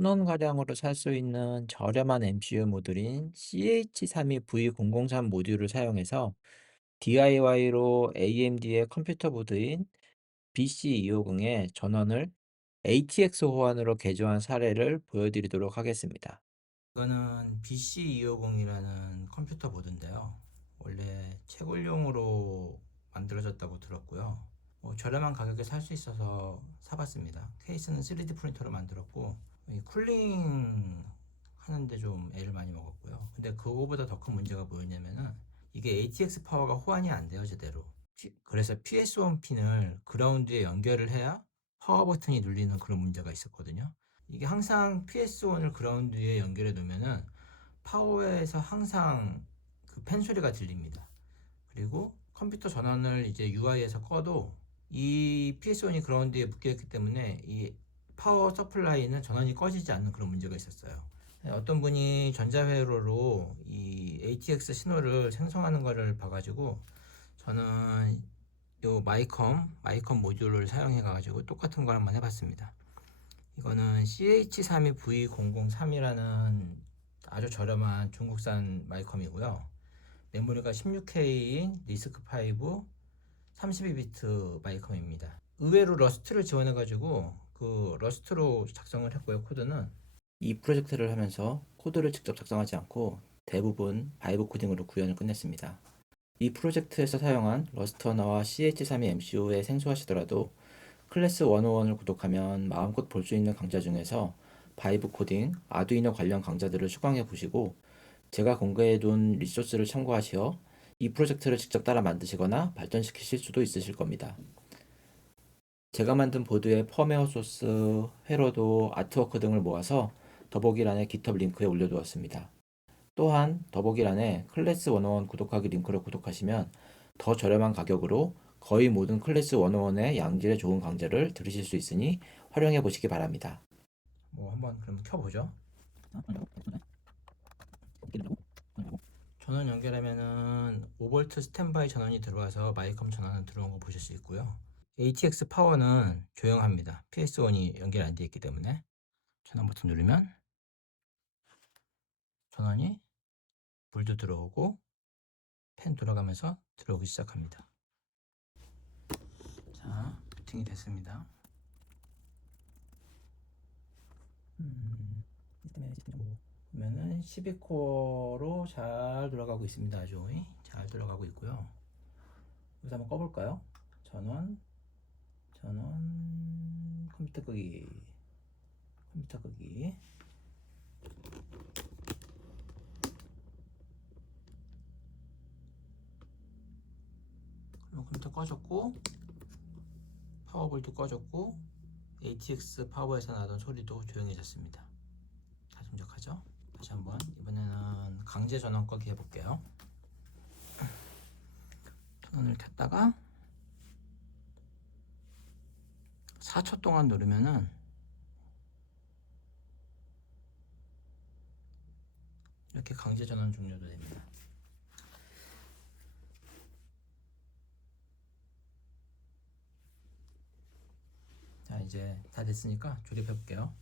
1,000원가량으로 살 수 있는 저렴한 MCU 모듈인 CH32V003 모듈을 사용해서 DIY로 AMD의 컴퓨터 보드인 BC250의 전원을 ATX 호환으로 개조한 사례를 보여드리도록 하겠습니다. 이거는 BC250이라는 컴퓨터 보드인데요. 원래 채굴용으로 만들어졌다고 들었고요. 저렴한 가격에 살 수 있어서 사봤습니다. 케이스는 3D 프린터로 만들었고, 이 쿨링 하는데 좀 애를 많이 먹었고요. 근데 그거보다 더 큰 문제가 뭐였냐면은 이게 ATX 파워가 호환이 안 돼요, 제대로. 그래서 PS1 핀을 그라운드에 연결을 해야 파워 버튼이 눌리는 그런 문제가 있었거든요. 이게 항상 PS1을 그라운드에 연결해 놓으면은 파워에서 항상 그 팬 소리가 들립니다. 그리고 컴퓨터 전원을 이제 UI에서 꺼도 이 PS1이 그라운드에 묶여있기 때문에 이 파워 서플라이는 전원이 꺼지지 않는 그런 문제가 있었어요. 어떤 분이 전자회로로 이 ATX 신호를 생성하는 것을 봐가지고 저는 요 마이컴 모듈을 사용해 가지고 똑같은 걸 한번 해봤습니다. 이거는 CH32V003이라는 아주 저렴한 중국산 마이컴이고요. 메모리가 16K인 리스크5 32비트 마이컴입니다. 의외로 러스트를 지원해가지고 그 러스트로 작성을 했고요. 코드는 이 프로젝트를 하면서 코드를 직접 작성하지 않고 대부분 바이브 코딩으로 구현을 끝냈습니다. 이 프로젝트에서 사용한 러스트 언어와 CH32 MCU에 생소하시더라도 클래스 101을 구독하면 마음껏 볼 수 있는 강좌 중에서 바이브 코딩, 아두이노 관련 강좌들을 수강해 보시고 제가 공개해 둔 리소스를 참고하시어 이 프로젝트를 직접 따라 만드시거나 발전시키실 수도 있으실 겁니다. 제가 만든 보드의 펌웨어 소스, 회로도, 아트워크 등을 모아서 더보기란의 GitHub 링크에 올려두었습니다. 또한 더보기란에 클래스 101 구독하기 링크를 구독하시면 더 저렴한 가격으로 거의 모든 클래스 101의 양질의 좋은 강좌를 들으실 수 있으니 활용해 보시기 바랍니다. 한번 그럼 켜보죠. 전원 연결하면은 5V 스탠바이 전원이 들어와서 마이컴 전원은 들어온 거 보실 수 있고요. ATX 파워는 조용합니다. PS1이 연결 안 되어 있기 때문에 전원 버튼 누르면 전원이 불도 들어오고 팬 돌아가면서 들어오기 시작합니다. 자, 부팅이 됐습니다. 시스템 보면은 12코어로 잘 돌아가고 있습니다. 아주 잘 돌아가고 있고요. 여기서 한번 꺼볼까요? 전원, 컴퓨터 끄기. 그럼 컴퓨터 꺼졌고, 파워볼도 꺼졌고, ATX 파워에서 나던 소리도 조용해졌습니다. 다 동작하죠? 다시 한번 이번에는 강제 전원 끄기 해볼게요. 전원을 켰다가 4초 동안 누르면은 이렇게 강제 전원 종료도 됩니다. 자, 이제 다 됐으니까 조립해 볼게요.